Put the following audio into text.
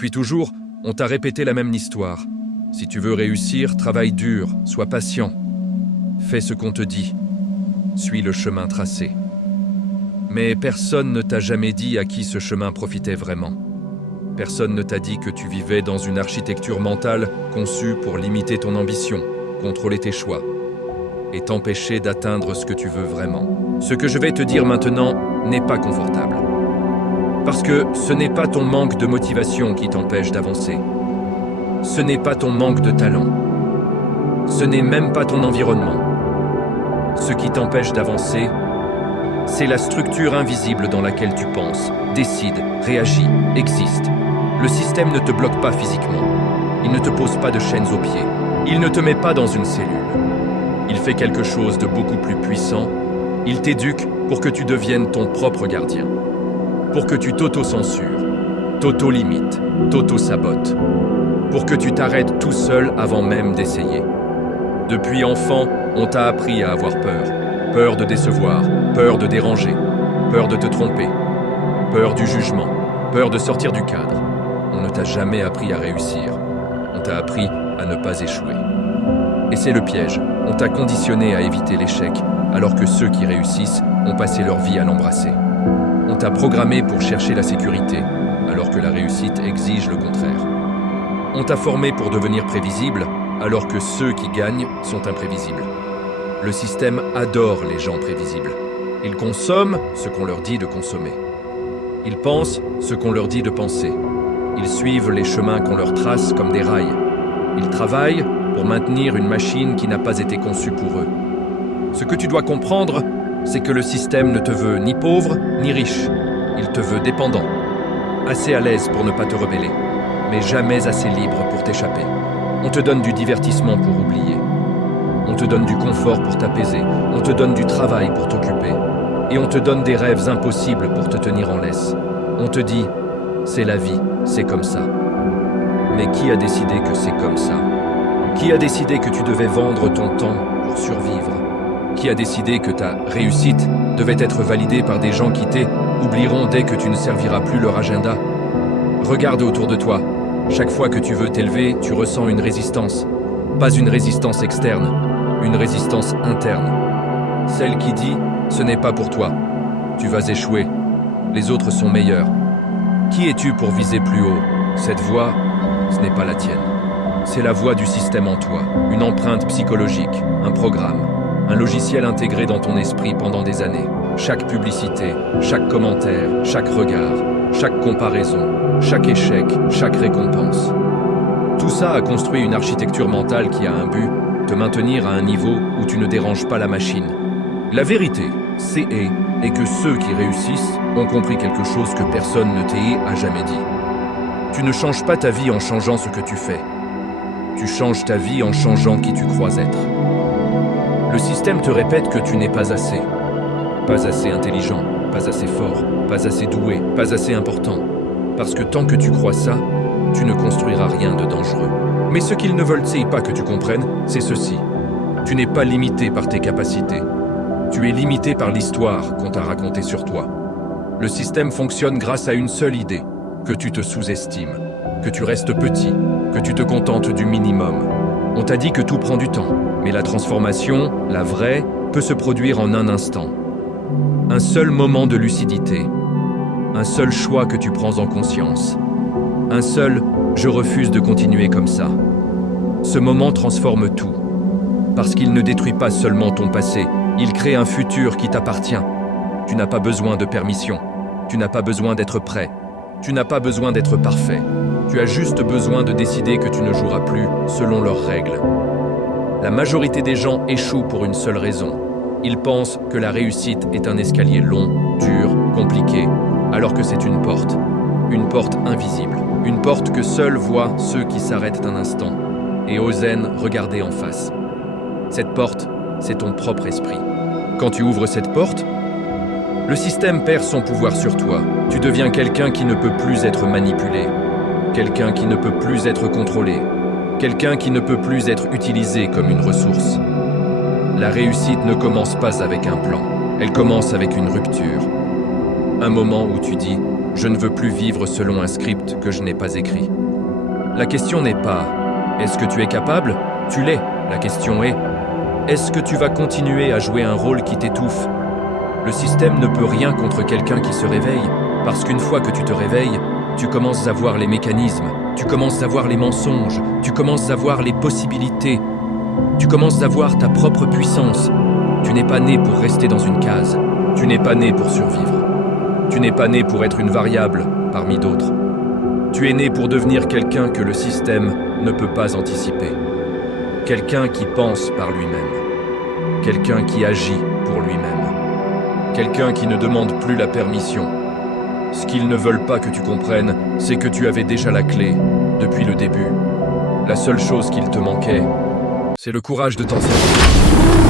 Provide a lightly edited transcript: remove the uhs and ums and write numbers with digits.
Depuis toujours, on t'a répété la même histoire. Si tu veux réussir, travaille dur, sois patient. Fais ce qu'on te dit. Suis le chemin tracé. Mais personne ne t'a jamais dit à qui ce chemin profitait vraiment. Personne ne t'a dit que tu vivais dans une architecture mentale conçue pour limiter ton ambition, contrôler tes choix et t'empêcher d'atteindre ce que tu veux vraiment. Ce que je vais te dire maintenant n'est pas confortable. Parce que ce n'est pas ton manque de motivation qui t'empêche d'avancer. Ce n'est pas ton manque de talent. Ce n'est même pas ton environnement. Ce qui t'empêche d'avancer, c'est la structure invisible dans laquelle tu penses, décides, réagis, existes. Le système ne te bloque pas physiquement. Il ne te pose pas de chaînes aux pieds. Il ne te met pas dans une cellule. Il fait quelque chose de beaucoup plus puissant. Il t'éduque pour que tu deviennes ton propre gardien. Pour que tu t'auto-censures, t'auto-limites, t'auto-sabotes. Pour que tu t'arrêtes tout seul avant même d'essayer. Depuis enfant, on t'a appris à avoir peur. Peur de décevoir, peur de déranger, peur de te tromper, peur du jugement, peur de sortir du cadre. On ne t'a jamais appris à réussir. On t'a appris à ne pas échouer. Et c'est le piège. On t'a conditionné à éviter l'échec, alors que ceux qui réussissent ont passé leur vie à l'embrasser. On t'a programmé pour chercher la sécurité, alors que la réussite exige le contraire. On t'a formé pour devenir prévisible, alors que ceux qui gagnent sont imprévisibles. Le système adore les gens prévisibles. Ils consomment ce qu'on leur dit de consommer. Ils pensent ce qu'on leur dit de penser. Ils suivent les chemins qu'on leur trace comme des rails. Ils travaillent pour maintenir une machine qui n'a pas été conçue pour eux. Ce que tu dois comprendre, c'est que le système ne te veut ni pauvre ni riche. Il te veut dépendant. Assez à l'aise pour ne pas te rebeller, mais jamais assez libre pour t'échapper. On te donne du divertissement pour oublier. On te donne du confort pour t'apaiser, on te donne du travail pour t'occuper, et on te donne des rêves impossibles pour te tenir en laisse. On te dit, c'est la vie, c'est comme ça. Mais qui a décidé que c'est comme ça? Qui a décidé que tu devais vendre ton temps pour survivre? Qui a décidé que ta réussite devait être validée par des gens qui oublieront dès que tu ne serviras plus leur agenda? Regarde autour de toi. Chaque fois que tu veux t'élever, tu ressens une résistance. Pas une résistance externe, une résistance interne. Celle qui dit « ce n'est pas pour toi, tu vas échouer, les autres sont meilleurs ». Qui es-tu pour viser plus haut? Cette voix, ce n'est pas la tienne. C'est la voix du système en toi, une empreinte psychologique, un programme, un logiciel intégré dans ton esprit pendant des années. Chaque publicité, chaque commentaire, chaque regard, chaque comparaison, chaque échec, chaque récompense. Tout ça a construit une architecture mentale qui a un but, te maintenir à un niveau où tu ne déranges pas la machine. La vérité, est que ceux qui réussissent ont compris quelque chose que personne ne a jamais dit. Tu ne changes pas ta vie en changeant ce que tu fais. Tu changes ta vie en changeant qui tu crois être. Le système te répète que tu n'es pas assez. Pas assez intelligent, pas assez fort, pas assez doué, pas assez important. Parce que tant que tu crois ça, tu ne construiras rien de dangereux. Mais ce qu'ils ne veulent pas que tu comprennes, c'est ceci. Tu n'es pas limité par tes capacités. Tu es limité par l'histoire qu'on t'a racontée sur toi. Le système fonctionne grâce à une seule idée, que tu te sous-estimes, que tu restes petit, que tu te contentes du minimum. On t'a dit que tout prend du temps, mais la transformation, la vraie, peut se produire en un instant. Un seul moment de lucidité, un seul choix que tu prends en conscience. Un seul « je refuse de continuer comme ça ». Ce moment transforme tout. Parce qu'il ne détruit pas seulement ton passé, il crée un futur qui t'appartient. Tu n'as pas besoin de permission. Tu n'as pas besoin d'être prêt. Tu n'as pas besoin d'être parfait. Tu as juste besoin de décider que tu ne joueras plus selon leurs règles. La majorité des gens échouent pour une seule raison. Ils pensent que la réussite est un escalier long, dur, compliqué, alors que c'est une porte invisible. Une porte que seuls voient ceux qui s'arrêtent un instant et osent regarder en face. Cette porte, c'est ton propre esprit. Quand tu ouvres cette porte, le système perd son pouvoir sur toi. Tu deviens quelqu'un qui ne peut plus être manipulé, quelqu'un qui ne peut plus être contrôlé, quelqu'un qui ne peut plus être utilisé comme une ressource. La réussite ne commence pas avec un plan, elle commence avec une rupture. Un moment où tu dis Je ne veux plus vivre selon un script que je n'ai pas écrit. La question n'est pas « Est-ce que tu es capable ?» Tu l'es. La question est « Est-ce que tu vas continuer à jouer un rôle qui t'étouffe ?» Le système ne peut rien contre quelqu'un qui se réveille, parce qu'une fois que tu te réveilles, tu commences à voir les mécanismes, tu commences à voir les mensonges, tu commences à voir les possibilités, tu commences à voir ta propre puissance. Tu n'es pas né pour rester dans une case, tu n'es pas né pour survivre. Tu n'es pas né pour être une variable parmi d'autres. Tu es né pour devenir quelqu'un que le système ne peut pas anticiper. Quelqu'un qui pense par lui-même. Quelqu'un qui agit pour lui-même. Quelqu'un qui ne demande plus la permission. Ce qu'ils ne veulent pas que tu comprennes, c'est que tu avais déjà la clé, depuis le début. La seule chose qu'il te manquait, c'est le courage de t'en servir.